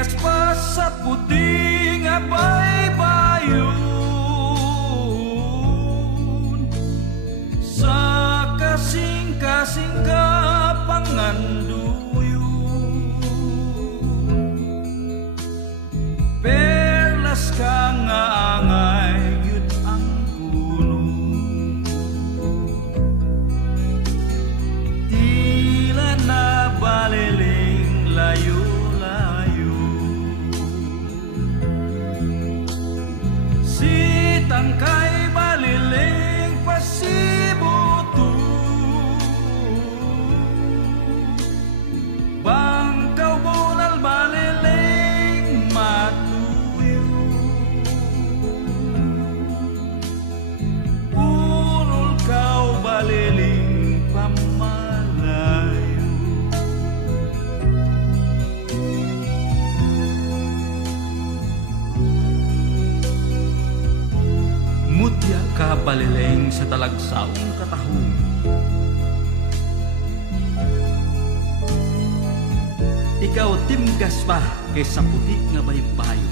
Tigas pa sa puting baybayon, sa kasing-kasing ka panganduyon. Perlas ka nga angay yun ang kulong, tila na baliling layo-layo. Sitang kay baliling pasibuto, bangkaw bunal baliling matuyo. Urol kaw baliling pamalayo. Mutya ka baliling sa talagsaong katahong, ikaw timgas pa kaysa puti nga baybayo.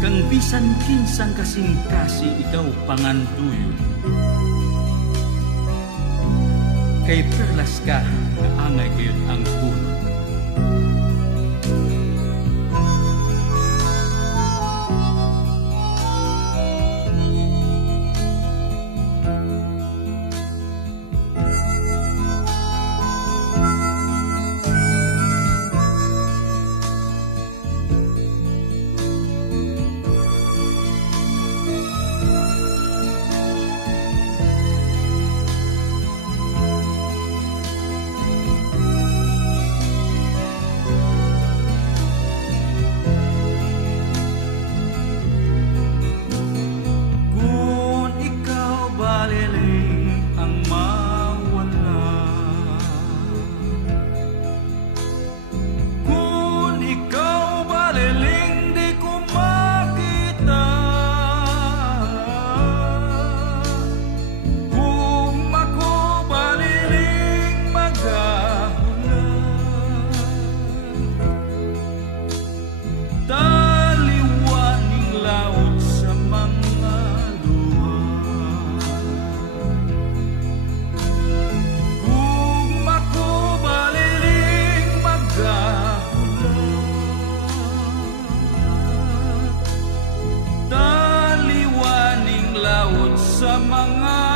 Kang bisan kinsang kasing-kasi ikaw panganduyon, kay perlas ka nga angay kayon ang puno. Sa mga